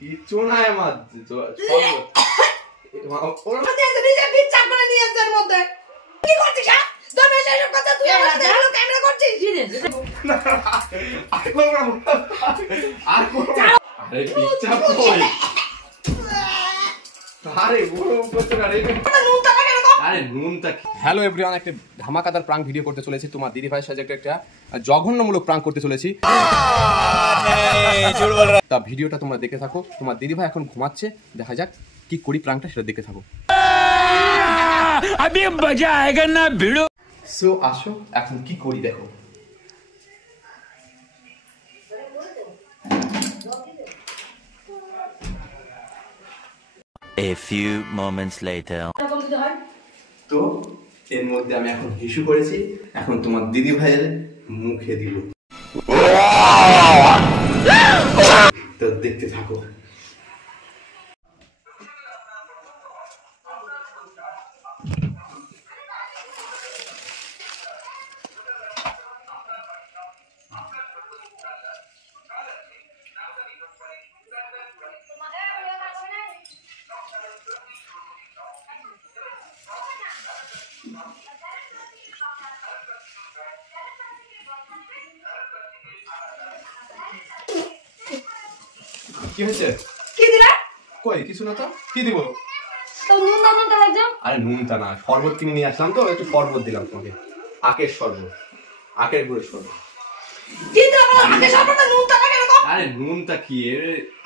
কিছু নাই আমার হ্যালো এভরিওয়ান, একটা ধামাকাদার প্রাঙ্ক ভিডিও করতে চলেছি। তোমার দিদি ভাইয়ের সাথে একটা জঘন্যমূলক প্রাঙ্ক করতে চলেছি। তা ভিডিওটা তোমরা দেখে থাকো। তোমার দিদি ভাই এখন ঘুমাচ্ছে, দেখা যাক কি করি প্রাঙ্কটা, সেটা দেখে থাকো। সো আসো এখন কি করি দেখো। A few moments later. তো এর মধ্যে আমি এখন হিসু করেছি, এখন তোমার দিদি ভাইয়ের মুখে দিব। তো দেখতে থাকো। কি হয়েছে? কি দিলা? কই কিছু না তো। কি দিব? তো নুন দাও না লাগছে। আরে নুনটা না, শরবত কিনে নিয়ে আসলাম তো, একটু শরবত দিলাম তোমাকে। আখের শরবত, আখের গুড়ের শরবত। কি দিলা? আখের শরবত নুনটা লাগে না? আরে নুনটা কি,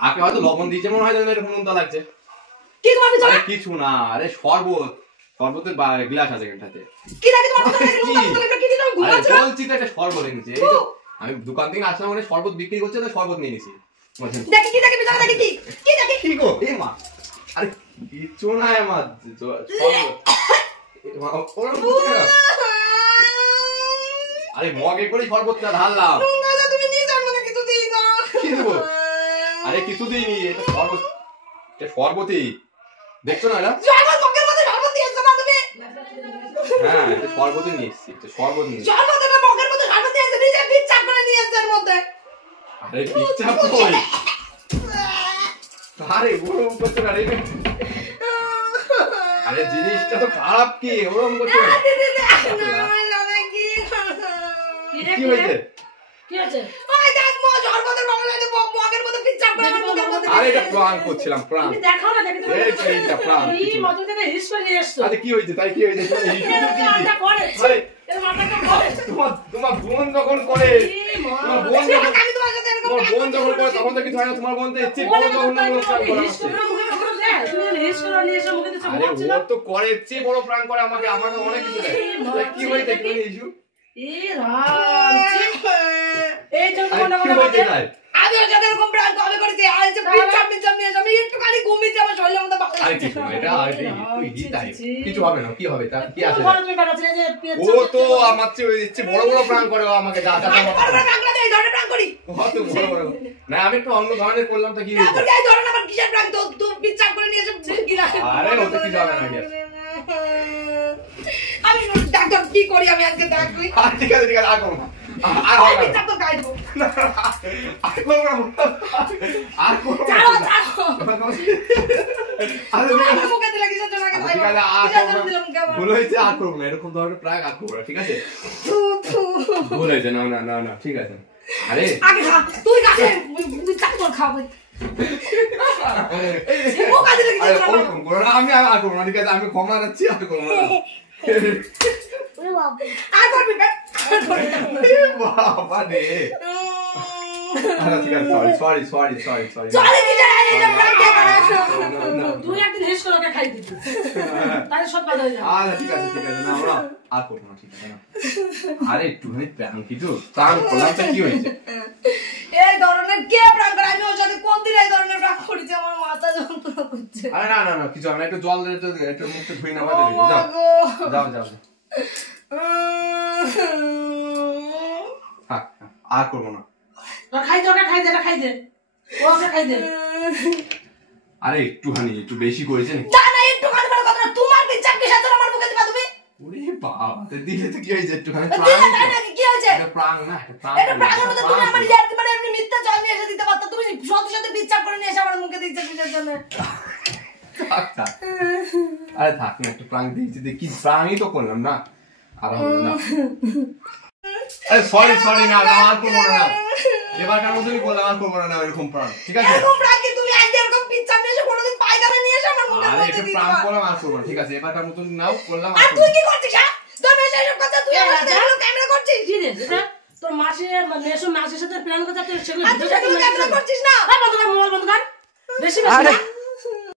আখে হয়তো লবণ দিয়েছে মনে হয়, এরকম নুনটা লাগছে। কি তোমার ভিতরে? আরে কিছু না, আরে শরবত, শরবতের গ্লাস আছে এখানটাতে। কি লাগে তোমার ভিতরে? নুনটা কি দিলা? ঘুমাচ্ছ? আরে বলছি তো একটা শরবত এনেছি। আমি দোকান থেকে আসলাম, মানে শরবত বিক্রি করছে, তো শরবত নিয়ে নিয়েছি। দেখি কি দেখি ভিতরে দেখি কি দেখি কি গো এ মা, আরে কিছু না আমার শরবত। আরে মগে করে শরবতটা ঢাললাম। তুমি নিয়ে যাও না, কিছু দিই না। কি দেবো? আরে কিছু দিইনি, এটা শরবত, এটা শরবতই। দেখছো না এটা? শরবত মগের মধ্যে শরবত দিয়েছো না তুমি? হ্যাঁ, এটা শরবতই নিয়ে এসেছি, এটা শরবত নিয়ে। শরবত না, মগের মধ্যে শরবত দিয়েছো, নিজে পিচ্চা করে নিয়ে এসেছো এর মধ্যে। আরে পিচ্চা কই? আরে ওরকম করছো না রে। আরে জিনিসটা তো খারাপ, কি ওরকম করছো? কি হয়েছে? কি আছে? ওই দেখ মো শরবতের বগলে মগের মধ্যে পিচ্চা করে মগের মধ্যে। আরে এটা প্রাঙ্ক করছিলাম, প্রাঙ্ক। তুমি দেখাও না, দেখে তো এইটা প্রাঙ্ক। এই মতন থেকে হিস করে নিয়ে এসছো। আরে কি হয়েছে? তাই কি হয়েছে? এটা করে আরে এর মাথাটা করে তোমার বোন যখন করে, তোমার বোন যখন, আমি তোমার সাথে এরকম তোমার বোন যখন করে তখন তো কিছু হয় না। তোমার বোন তো ইচ্ছে বড় যখন হিস করে মুখে করে দেয়, তুমি হিস করে নিয়ে এসো মুখে তো আরে ও তো করে ইচ্ছে বড় প্রাঙ্ক করে আমাকে অনেক কিছু দেয়। কি হয়েছে কি ইস্যু? এ রাম এই যে আরে কি হয়েছে তাই? আমি ওর সাথে এরকম প্রাঙ্ক কবে করেছি? আর যে পিচ্চা নিয়ে যাবে, একটু খালি ঘুমিয়েছি, আমার শরীরের মধ্যে ভালো আরে কিছু না, এটা কিছু হবে না। কি হবে? তার কি আছে? তুমি বানাচ্ছিলে যে ও তো আমার চেয়ে ইচ্ছে বড় বড় প্রাঙ্ক করে, ও আমাকে যা যা এই ধরনের প্রাঙ্ক করি কত বড় বড়। না আমি একটু অন্য ধরনের করলাম, তো কি হয়েছে? এই ধরনের আবার কিসের প্রাঙ্ক? তো পিচ্চা করে নিয়ে এসে কি রাখে? আরে ওতে কিছু হবে না। আমি ডাক্তার কি করি আমি আজকে ডাক্তার? আর ঠিক আছে আর করব না, আর হবে না। পিচ্চা তো খাইবো আর করব না, আর করব না। ছাড়ো ছাড়ো। আরে আমার মুখে দিলে কিসের জন্য আগে ঠিক আছে আর করব না। ভুল হয়েছে, আর করব না, এরকম ধরনের প্রায় আর করব না, ঠিক আছে? ভুল হয়েছে, না না না না ঠিক আছে। আরে আগে খা, তুই খা, তুই চাপ করে খাবো। মুখে দিলে কিসের জন্য? ওরকম করো না, আমি আর করব না, ঠিক আছে? আমি ক্ষমা চাচ্ছি, আর করব না। আর করবি না? বাবা রে। আচ্ছা ঠিক আছে, সরি। চলে কি যায় এটা প্রাঙ্ক করে? তুই একদিন হেস করে খাই দিবি, তাহলে সব বাদ হয়ে যাবে। আচ্ছা ঠিক আছে না আমরা আর করব না, ঠিক আছে না? আরে একটু প্রাঙ্ক কিছু প্রাঙ্ক করলাম, তো কি হয়েছে? এই ধরনের কে প্রাঙ্ক করে? আমি ওর সাথে কোন দিন এই ধরনের প্রাঙ্ক করেছি? আমার মাথা যন্ত্রণা করছে। আরে না কিছু হবে না, একটু জল দিয়ে একটু মুখটা ধুই না, যাও হ্যাঁ আর করবো না। খাই দে ও আমাকে খাই দে। আরে একটু বেশি করেছে নাকি? না একটুখানি বড় কথা না, তোমার পিচ্চা কি সাথে আমার মুখে দিবা তুমি? ওরে বাবা, দিলে তো কি হয়েছে? একটুখানি কি হয়েছে? এটা প্রাঙ্ক না, এটা প্রাঙ্কের মধ্যে তুমি আমার ইয়ার কি মানে এমনি মিথ্যা জল নিয়ে এসে দিতে পারতো? তুমি সত্যি পিচ্চা করে নিয়ে এসে আমার মুখে দিচ্ছে কিসের জন্য? আরে থাক না, একটু প্রাণ দিয়েছি, কি প্রাণই তো করলাম না, আর হলো না। আরে সরি না, আর করবো না, এবারকার মতোই বললাম, আর করবো না এরকম প্রাণ, ঠিক আছে? এরকম প্রাণ কি তুমি আজ এরকম পিচ্চা নিয়ে এসে কোনোদিন পায়খানা নিয়ে এসে আমার মুখের আরে মধ্যে একটু দিতে প্রাণ পারো? করলাম, আর করবো না, ঠিক আছে? এবারকার মতন নাও, করলাম, আর আর করবো তুই না। কি করছিস? হ্যাঁ, তোর মেয়ের সাথে এসব কথা তুই আমার সাথে এগুলো ক্যামেরা করছিস? কি রে এটা? তোর মাসির সাথে প্ল্যান করতে তুই সেগুলো আর তুই সেগুলো ক্যামেরা করছিস না? বন্ধ কর, মোবাইল বন্ধ কর। বেশি আরে না